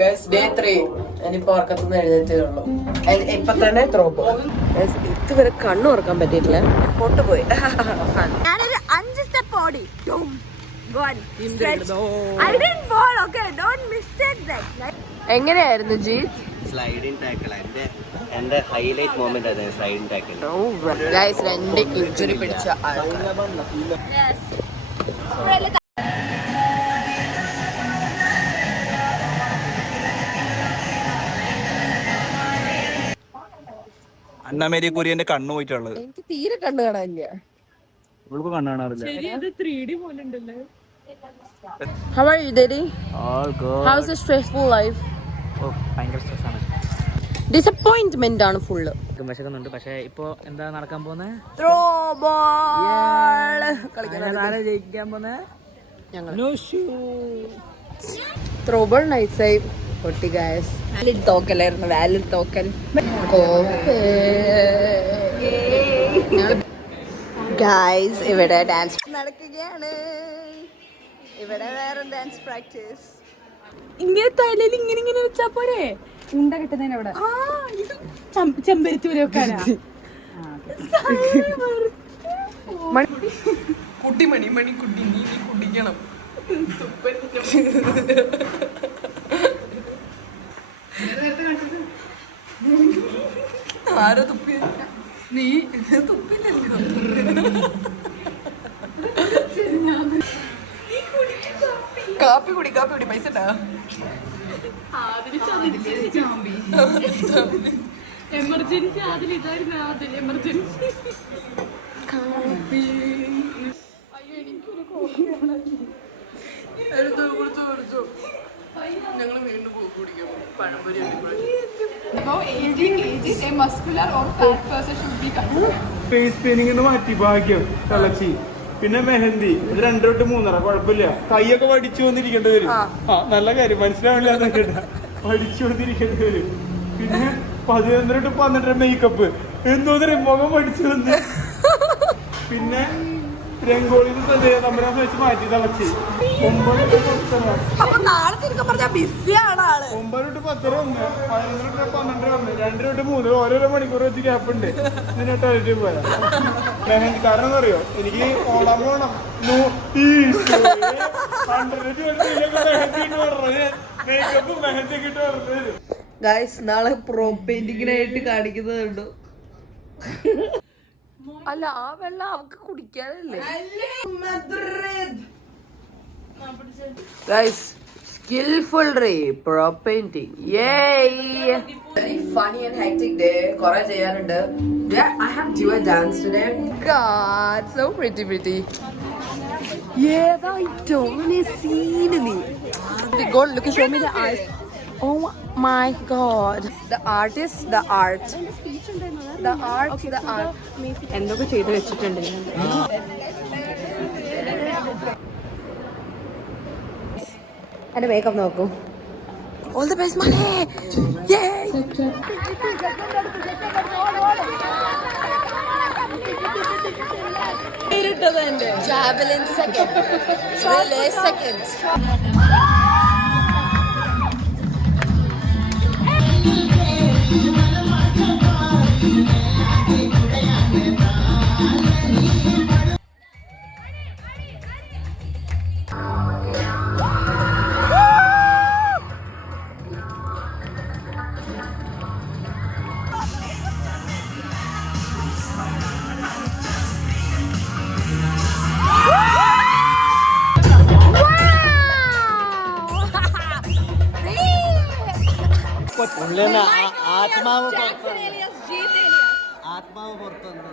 Day 3 ഇനിയിപ്പോ ഉറക്കത്തുനിന്ന് എഴുന്നേറ്റേ ഉള്ളൂ. ഇപ്പൊ തന്നെ ത്രോപ്പ് ഇതുവരെ കണ്ണു തുറക്കാൻ പറ്റിയിട്ടില്ല. പൊട്ടുപോയി. ഞാനൊരു 5 സ്റ്റെപ്പ് ഓടി. എങ്ങനെയായിരുന്നു ജി? സ്ലൈഡിംഗ് ടാക്കിൾ എന്റെ ഹൈലൈറ്റ് മൊമെന്റ് ആയിരുന്നു സ്ലൈഡിംഗ് ടാക്കിൾ. ഗൈസ് 2 ഇഞ്ചുറി പിടിച്ച ആൾ. അന്നമേരി കുര്യന്റെ കണ്ണു പോയിട്ടുള്ളത്. എനിക്ക് തീരെ കണ്ണു കാണാനില്ല. ഇവൾക്ക് കണ്ണു കാണാറില്ല. How are you, Daddy? All good. How's the stressful life? ഭയങ്കര സ്ട്രെസ് ആണ്. ഡിസപ്പോയിന്റ്മെന്റ് ആണ് ഫുള്ള്. വിശക്കുന്നുണ്ട്. പക്ഷെ ഇപ്പൊ എന്താ നടക്കാൻ പോകുന്നത്? ത്രോ ബോൾ ജയിക്കാൻ പോകുന്നത് ത്രോ ബോൾ നൈസായി പൊട്ടി ഗൈസ്. വാലിഡ് തോക്കലായിരുന്നു. വാലിഡ് തോക്കൽ. ഗൈസ് ഇവിടെ ഡാൻസ് നടക്കുകയാണ്. ഇവിടെ വേറെ ഡാൻസ് പ്രാക്ടീസ്. ഇങ്ങനെ തലയിൽ ഇങ്ങനെ ഇങ്ങനെ വെച്ചാ പോരെ ഉണ്ട കിട്ടുന്നതിന് അവിടെ ചെമ്പരത്തി പോലെ വെക്കാനാ. കുട്ടി മണി മണി കുട്ടി നീ കുടിക്കണം. ആരോ തുപ്പി? നീ തുപ്പില്ലല്ലോ. കാപ്പി കുടി പൈസ എമർജൻസി അതിൽ ഇതായിരുന്നു. അതിൽ എമർജൻസി ഞങ്ങള് വീണ്ടും കുടിക്കും പഴംപൊരി. ഫേസ് പെയിനിങ് മാറ്റി ഭാഗ്യം തിളച്ചി. പിന്നെ മെഹന്തി ഇത് 2 തൊട്ട് 3 കുഴപ്പമില്ല. കൈയൊക്കെ വടിച്ചു വന്നിരിക്കേണ്ടി വരും. നല്ല കാര്യം മനസ്സിലാവില്ല. വടിച്ചു വന്നിരിക്കേണ്ടി വരും. പിന്നെ 11 തൊട്ട് 12 മേക്കപ്പ് എന്തോ മുഖം വടിച്ചു വന്ന്. പിന്നെ രംഗോളി തമ്പരാൻ വെച്ച് മാറ്റി തിളച്ച്. 9 തൊട്ട് 10 ഒന്ന് 11 തൊട്ട് 12 ഒന്ന് 2 തൊട്ട് 3 ഓരോരോ മണിക്കൂർ വെച്ച് ഗ്യാപ്പ് ഉണ്ട്. ഇതിനെ ടോയ്ലറ്റിൽ പോയാ മെഹന്തി. കാരണം എന്താ അറിയോ, എനിക്ക് ഓടാൻ പോകണം. മേക്കപ്പ് മെഹന്തി ഒക്കെ ഇട്ട് പറഞ്ഞു തരും. ഗൈസ് നാളെ പ്രോ പെയിന്റിങ്ങിനായിട്ട് കാണിക്കുന്നതുണ്ടോ? അല്ല ആ വെള്ളം അവക്ക് കുടിക്കാനല്ലേ? Guys skillful pro painting. Yay! Very funny and hectic day. Kora cheyanundu. Yeah, I have duo dance today. God, so pretty. Yeah, I don't see me. The gold, look, show me the eyes. Oh my God. The artist, the art. The art, okay, the art. എന്തൊക്കെ ചെയ്തു വെച്ചിട്ടുണ്ട്. എന്റെ makeup നോക്കൂ. All the best, money. Yay! Javelin second. Relay second. ആത്മാവ് പുറത്തുണ്ടോ?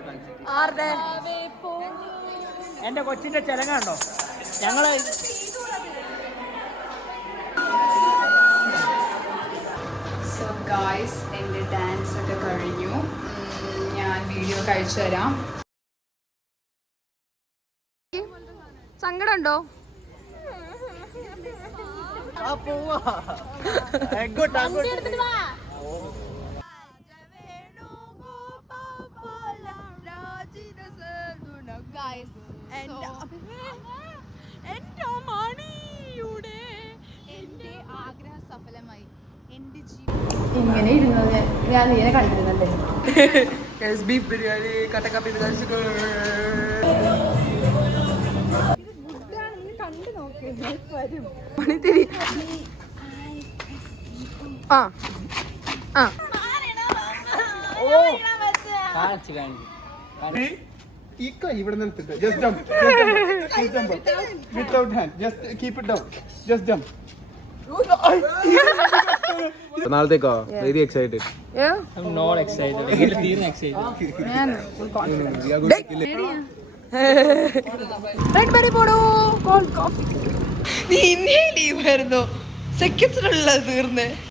എന്റെ കൊച്ചിന്റെ ചെലങ്ങുണ്ടോ? ഞങ്ങള് guys എൻ്റെ ഡാൻസ് ഒക്കെ കഴിഞ്ഞു. ഞാൻ വീഡിയോ കഴിച്ചു തരാം. സങ്കടമുണ്ടോ? എന്റെ മണിയുടെ എന്റെ ആഗ്രഹം സഫലമായി. ഇങ്ങനെ ഇരുന്നത് ഞാൻ നീനെ കണ്ടിരുന്നല്ലേ. ബീഫ് ബിരിയാണി, കട്ടക്ക ബിരിയാണി. മണിത്തിരി. ആ ആ ഈ കൈ ഇവിടെ നിർത്തിട്ട് just jump without hand just keep it down just jump നാളത്തേക്കോ very excited Yeah. I'm not excited. എനിക്ക് തീർന്ന excited. റെഡ് ബെറി പോടോ. Cold coffee. നീ ഇന്നേ ലീവ് ആയിരുന്നു. സെക്കൻഡ്സിലുള്ള തീർന്നേ.